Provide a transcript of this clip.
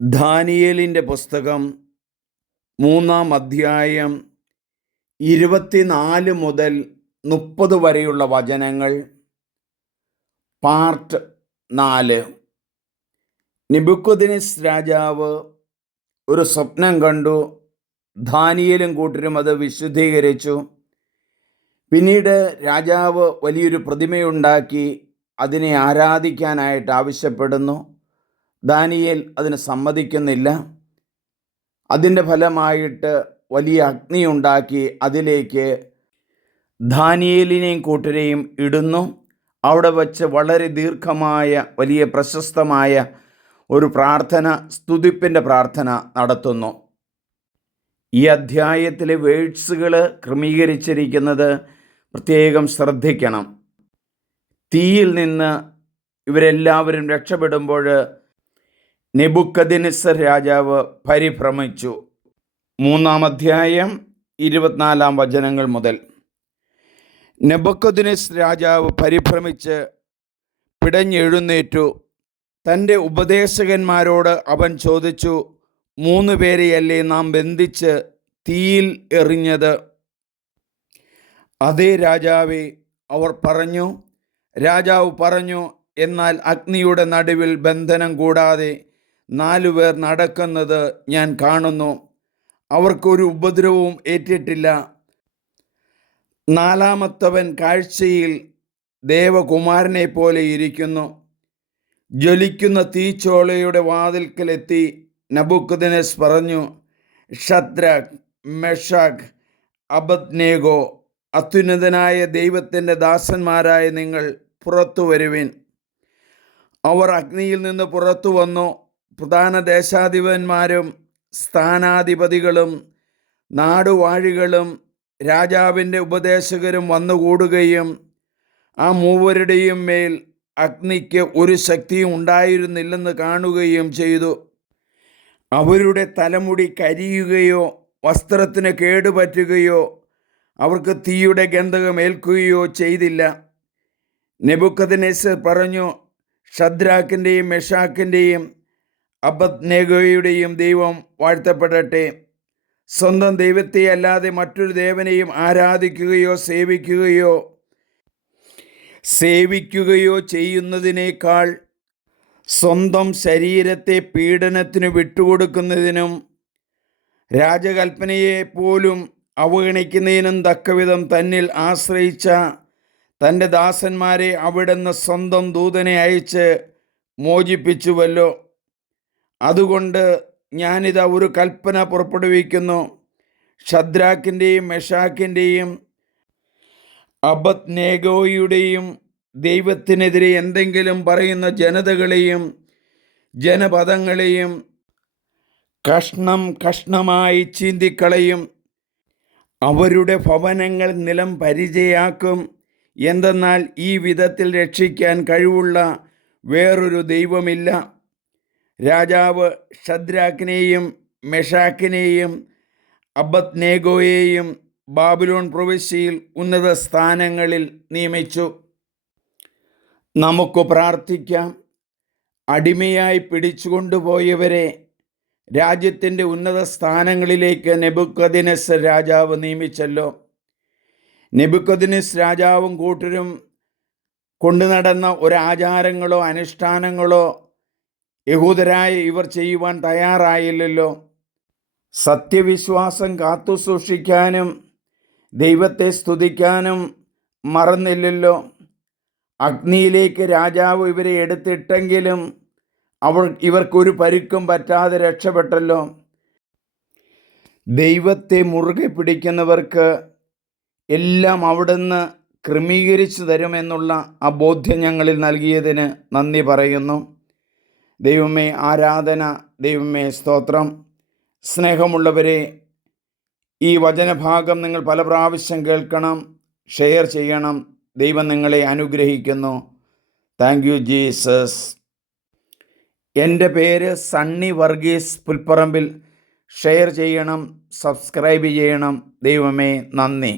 ദാനിയേലിൻ്റെ പുസ്തകം 3-ാം അധ്യായം 24 മുതൽ 30 വരെയുള്ള വചനങ്ങൾ. പാർട്ട് 4. നെബൂഖദ്നേസർ രാജാവ് ഒരു സ്വപ്നം കണ്ടു. ദാനിയേലും കൂട്ടരും അത് വിശദീകരിച്ചു. പിന്നീട് രാജാവ് വലിയൊരു പ്രതിമയുണ്ടാക്കി അതിനെ ആരാധിക്കാനായിട്ട് ആവശ്യപ്പെടുന്നു. ദാനിയേൽ അതിന് സമ്മതിക്കുന്നില്ല. അതിൻ്റെ ഫലമായിട്ട് വലിയ അഗ്നി ഉണ്ടാക്കി അതിലേക്ക് ദാനിയേലിനെയും കൂട്ടരെയും ഇടുന്നു. അവിടെ വച്ച് വളരെ ദീർഘമായ വലിയ പ്രശസ്തമായ ഒരു പ്രാർത്ഥന, സ്തുതിപ്പിൻ്റെ പ്രാർത്ഥന നടത്തുന്നു. ഈ അധ്യായത്തിലെ വേഴ്സുകൾ ക്രമീകരിച്ചിരിക്കുന്നത് പ്രത്യേകം ശ്രദ്ധിക്കണം. തീയിൽ നിന്ന് ഇവരെല്ലാവരും രക്ഷപ്പെടുമ്പോൾ നെബൂഖദ്നേസർ രാജാവ് പരിഭ്രമിച്ചു. 3-ാം അധ്യായം 24 വചനങ്ങൾ മുതൽ. നെബൂഖദ്നേസർ രാജാവ് പരിഭ്രമിച്ച് പിടഞ്ഞെഴുന്നേറ്റു. തൻ്റെ ഉപദേശകന്മാരോട് അവൻ ചോദിച്ചു, 3 പേരെയല്ലേ നാം ബന്ധിച്ച് തീയിൽ എറിഞ്ഞത്? അതേ രാജാവേ, അവർ പറഞ്ഞു. രാജാവ് പറഞ്ഞു, എന്നാൽ അഗ്നിയുടെ നടുവിൽ ബന്ധനം കൂടാതെ 4 പേർ നടക്കുന്നത് ഞാൻ കാണുന്നു. അവർക്കൊരു ഉപദ്രവവും ഏറ്റിട്ടില്ല. 4-മത്തവൻ കാഴ്ചയിൽ ദേവകുമാരനെ പോലെ ഇരിക്കുന്നു. ജ്വലിക്കുന്ന തീച്ചോളയുടെ വാതിൽക്കലെത്തി നെബൂഖദ്നേസർ പറഞ്ഞു, ശദ്രക്, മെഷക്, അബദ്നേഗോ, അത്യുന്നതനായ ദൈവത്തിൻ്റെ ദാസന്മാരായ നിങ്ങൾ പുറത്തു വരുവിൻ. അവർ അഗ്നിയിൽ നിന്ന് പുറത്തു വന്നു. പ്രധാന ദേശാധിപന്മാരും സ്ഥാനാധിപതികളും നാടുവാഴികളും രാജാവിൻ്റെ ഉപദേശകരും വന്നുകൂടുകയും ആ 3 മേൽ അഗ്നിക്ക് ഒരു ശക്തിയും ഉണ്ടായിരുന്നില്ലെന്ന് കാണുകയും ചെയ്തു. അവരുടെ തലമുടി കരിയുകയോ വസ്ത്രത്തിന് കേടുപറ്റുകയോ അവർക്ക് തീയുടെ ഗന്ധകം ഏൽക്കുകയോ ചെയ്തില്ല. നെബൂഖദ്നേസർ പറഞ്ഞു, ശദ്രാക്കിൻ്റെയും മെഷാക്കിൻ്റെയും അബദ്നേഗോയുടെയും ദൈവം വാഴ്ത്തപ്പെടട്ടെ. സ്വന്തം ദൈവത്തെ അല്ലാതെ മറ്റൊരു ദേവനെയും ആരാധിക്കുകയോ സേവിക്കുകയോ ചെയ്യുന്നതിനേക്കാൾ സ്വന്തം ശരീരത്തെ പീഡനത്തിന് വിട്ടുകൊടുക്കുന്നതിനും രാജകൽപ്പനയെ പോലും അവഗണിക്കുന്നതിനും തക്കവിധം തന്നിൽ ആശ്രയിച്ച തൻ്റെ ദാസന്മാരെ അവിടുന്ന് സ്വന്തം ദൂതനെ അയച്ച് മോചിപ്പിച്ചുവല്ലോ. അതുകൊണ്ട് ഞാനിതാ ഒരു കൽപ്പന പുറപ്പെടുവിക്കുന്നു. ശദ്രാക്കിൻ്റെയും മെഷാക്കിൻ്റെയും അബദ്നേഗോയുടെയും ദൈവത്തിനെതിരെ എന്തെങ്കിലും പറയുന്ന ജനതകളെയും ജനപദങ്ങളെയും കഷ്ണം കഷ്ണമായി ചീന്തിക്കളയും. അവരുടെ ഭവനങ്ങൾ നിലം പരിചയാക്കും. എന്തെന്നാൽ ഈ വിധത്തിൽ രക്ഷിക്കാൻ കഴിവുള്ള വേറൊരു ദൈവമില്ല. രാജാവ് ശദ്രാക്കിനെയും മെഷാക്കിനെയും അബദ്നേഗോയെയും ബാബിലോൺ പ്രവിശ്യയിൽ ഉന്നത സ്ഥാനങ്ങളിൽ നിയമിച്ചു. നമുക്ക് പ്രാർത്ഥിക്കാം. അടിമയായി പിടിച്ചുകൊണ്ടുപോയവരെ രാജ്യത്തിൻ്റെ ഉന്നത സ്ഥാനങ്ങളിലേക്ക് നെബൂഖദ്നേസർ രാജാവ് നിയമിച്ചല്ലോ. നെബൂഖദ്നേസർ രാജാവും കൂട്ടരും കൊണ്ടു നടന്ന ഒരാചാരങ്ങളോ അനുഷ്ഠാനങ്ങളോ യഹൂദരായ ഇവർ ചെയ്യുവാൻ തയ്യാറായില്ലല്ലോ. സത്യവിശ്വാസം കാത്തു സൂക്ഷിക്കാനും ദൈവത്തെ സ്തുതിക്കാനും മറന്നില്ലല്ലോ. അഗ്നിയിലേക്ക് രാജാവ് ഇവരെ എടുത്തിട്ടെങ്കിലും ഇവർക്കൊരു പരുക്കും പറ്റാതെ രക്ഷപ്പെട്ടല്ലോ. ദൈവത്തെ മുറുകെ പിടിക്കുന്നവർക്ക് എല്ലാം അവിടുന്ന് ക്രമീകരിച്ചു തരുമെന്നുള്ള ആ ബോധ്യം ഞങ്ങളിൽ നൽകിയതിന് നന്ദി പറയുന്നു. ദൈവമേ ആരാധന, ദൈവമേ സ്തോത്രം. സ്നേഹമുള്ളവരെ, ഈ വചനഭാഗം നിങ്ങൾ പല പ്രാവശ്യം കേൾക്കണം, ഷെയർ ചെയ്യണം. ദൈവം നിങ്ങളെ അനുഗ്രഹിക്കുന്നു. Thank you Jesus. എൻ്റെ പേര് സണ്ണി വർഗീസ് പുൽപ്പറമ്പിൽ. ഷെയർ ചെയ്യണം, സബ്സ്ക്രൈബ് ചെയ്യണം. ദൈവമേ നന്ദി.